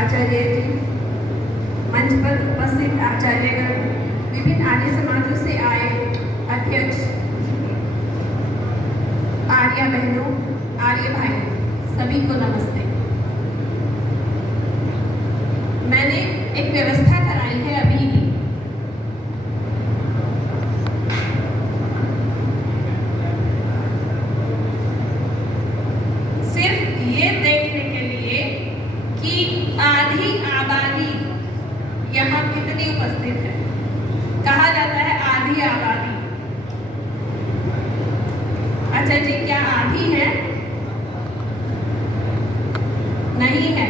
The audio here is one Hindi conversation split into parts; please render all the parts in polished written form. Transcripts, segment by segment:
आचार्य जी, मंच पर उपस्थित आचार्यगण, विभिन्न आर्य समाजों से आए अध्यक्ष, आर्य बहनों, आर्य भाई, सभी को नमस्ते। मैंने एक व्यवस्था कराई है अभी, सिर्फ ये देखने के लिए कि आधी आबादी यहाँ कितनी उपस्थित है। कहा जाता है आधी आबादी। अच्छा जी, क्या आधी है? नहीं है।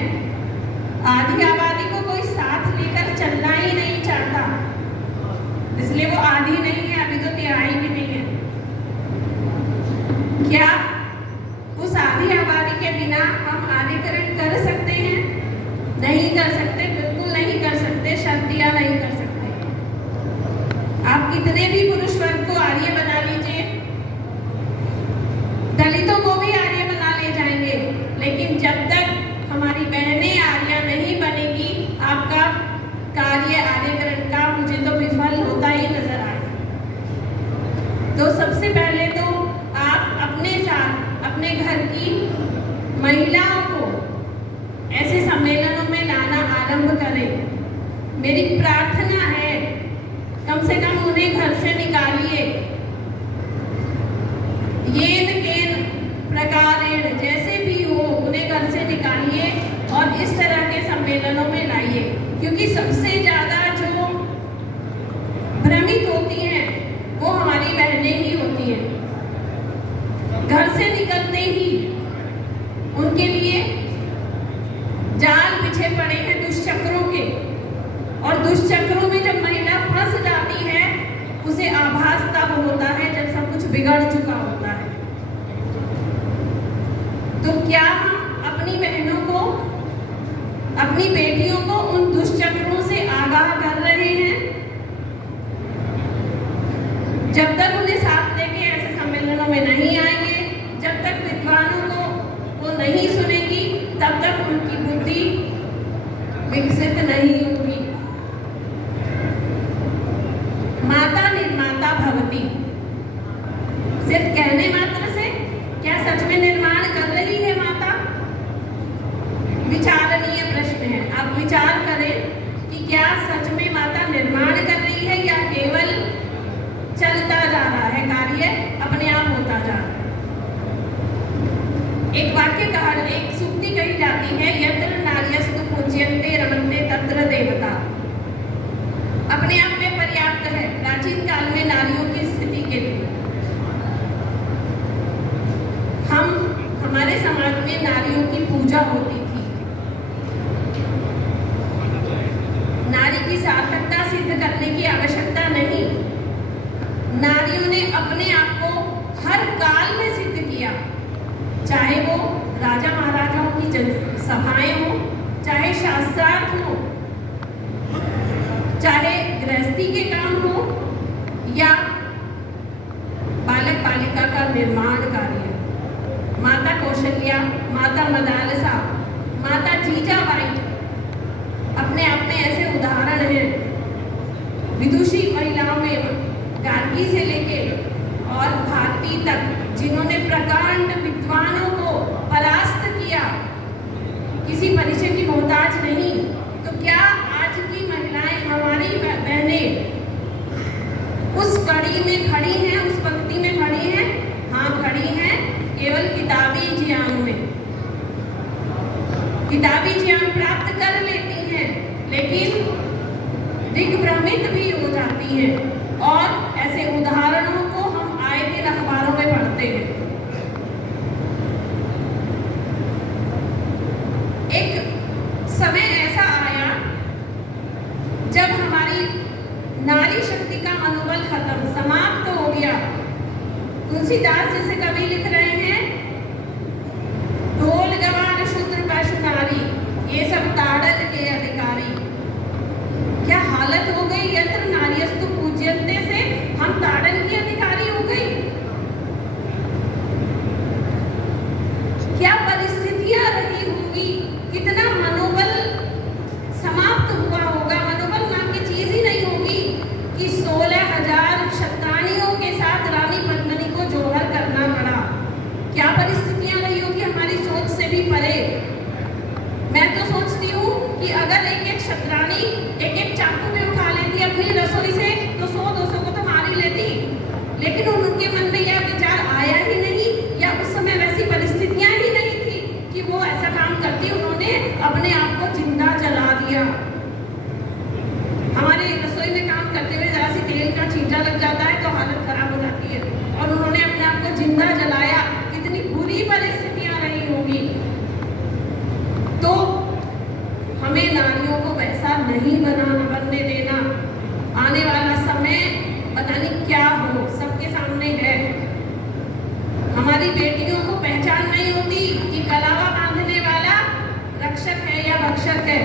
आधी आबादी को कोई साथ लेकर चलना ही नहीं चाहता, इसलिए वो आधी नहीं है, अभी तो तिहाई भी नहीं है। क्या उस आधी आबादी के बिना हम आर्यकरण कर सकते हैं? नहीं कर सकते, बिल्कुल नहीं कर सकते, शर्तिया नहीं कर सकते। आप कितने भी पुरुष वर्ग को आर्य बना लीजिए, दलितों को भी आर्य बना ले जाएंगे, लेकिन जब तक हमारी बहनें आर्य नहीं बनेगी, आपका कार्य आर्यकरण का मुझे तो विफल होता ही नजर आए। तो सबसे पहले तो आप अपने साथ अपने घर की महिलाओं को ऐसे सम्मेलनों में लाना आरंभ करें। मेरी प्रार्थना है, कम से कम उन्हें घर से निकालिए। येन केन प्रकारेण जैसे भी हो, उन्हें घर से निकालिए और इस तरह के सम्मेलनों में लाइए, क्योंकि सबसे ज्यादा जो भ्रमित होती हैं वो हमारी बहनें ही होती हैं। घर से निकलते ही उनके लिए जाल बिछे पड़े हैं दुष्चक्रों के, और दुष्चक्रों में जब महिला फंस जाती है उसे आभास तब होता है जब सब कुछ बिगड़ चुका होता है। तो क्या हम अपनी बहनों को, अपनी बेटियों को उन दुष्चक्रों से आगाह कर रहे हैं? जब तक उन्हें साथ लेके ऐसे सम्मेलनों में नहीं आएंगे, जब तक विद्वानों को वो नहीं सुनेगी, तब तक उनकी बुद्धि विकसित नहीं होगी। माता निर्माता भवति, सिर्फ कहने मात्र से क्या सच में निर्माण कर रही है माता? विचारणीय प्रश्न है। आप विचार करें कि क्या सच में माता निर्माण कर रही है या केवल चलता जा रहा है, कार्य अपने आप होता जा रहा है। एक वाक्य कहा, एक सूक्ति कही जाती है, यत्र नार्यस्तु पूज्यन्ते रमन्ते तत्र देवता। अपने आप में पर्याप्त है प्राचीन काल में नारियों की स्थिति के लिए। हमारे समाज में नारियों की पूजा होती थी। नारी की सार्थकता सिद्ध करने की आवश्यकता नहीं, नारियों ने अपने आप को हर काल में सिद्ध किया, चाहे वो राजा महाराजाओं की सभाएं हो, चाहे शास्त्रार्थ हो, चाहे गृहस्थी के काम हो, या बालक बालिका का निर्माण कार्य। माता कौशल्या, माता मदालसा, माता जीजाबाई अपने आप में ऐसे उदाहरण हैं। विदुषी महिलाओं में गार्गी से लेके और भारती तक, जिन्होंने प्रकांड विद्वानों को परास्त किया, किसी परिचय की मोहताज नहीं। तो क्या आज की महिलाएं, हमारी बहनें उस कड़ी में खड़ी हैं, उस पंक्ति में खड़ी हैं? हाँ, खड़ी हैं, केवल किताबी ज्ञान में। किताबी ज्ञान प्राप्त कर लेती हैं, लेकिन दिग्भ्रमित भी हो जाती हैं, और ऐसे उदाहरणों को हम आए दिन अखबारों में पढ़ते हैं। एक समय ऐसा आया जब हमारी नारी शक्ति का मनोबल खत्म, समाप्त हो गया। तुलसीदास जैसे कवि लिख रहे हैं, ढोल गवार शूद्र पशु नारी, ये सब ताड़न के अधिकारी। क्या हालत हो गई? यत्र नार्यस्तु पूज्यन्ते से हम ताड़न की अधिकारी हो गई। क्या परिस्थितियां रही होंगी, कितना मनोबल कि अगर एक एक शतरानी एक एक चाकू भी उठा लेती अपनी रसोई से तो 100-200 को तो मार ही लेती, लेकिन उनके मन में यह विचार आया ही नहीं, या उस समय वैसी परिस्थितियां ही नहीं थी कि वो ऐसा काम करती। उन्होंने अपने आप को जिंदा जला दिया। हमारे रसोई में काम करते हुए जरा सी तेल का छींटा लग जाता है तो हालत खराब हो जाती है, और उन्होंने अपने आप को जिंदा जलाया। कितनी बुरी परिस्थितियां रही होंगी। तो हमें नारियों को वैसा नहीं बनने देना। आने वाला समय पता नहीं क्या हो, सबके सामने है। हमारी बेटियों को पहचान नहीं होती कि कलावा बांधने वाला रक्षक है या भक्षक है।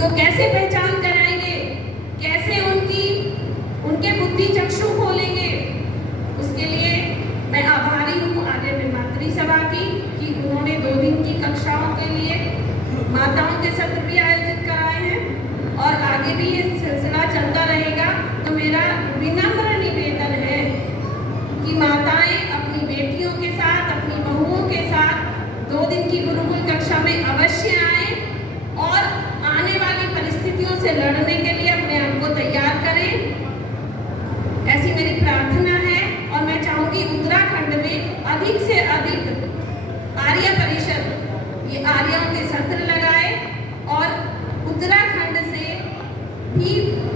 तो कैसे पहचान कराएंगे, कैसे उनके बुद्धि चक्षु खोलेंगे? उसके लिए मैं आभारी हूँ आर्य मातृ सभा की कि उन्होंने 2 दिन की कक्षाओं के लिए माताओं के सत्र भी आयोजित कराए हैं, और आगे भी ये सिलसिला चलता रहेगा। तो मेरा विनम्र निवेदन है कि माताएं अपनी बेटियों के साथ, अपनी बहुओं के साथ 2 दिन की गुरुकुल कक्षा में अवश्य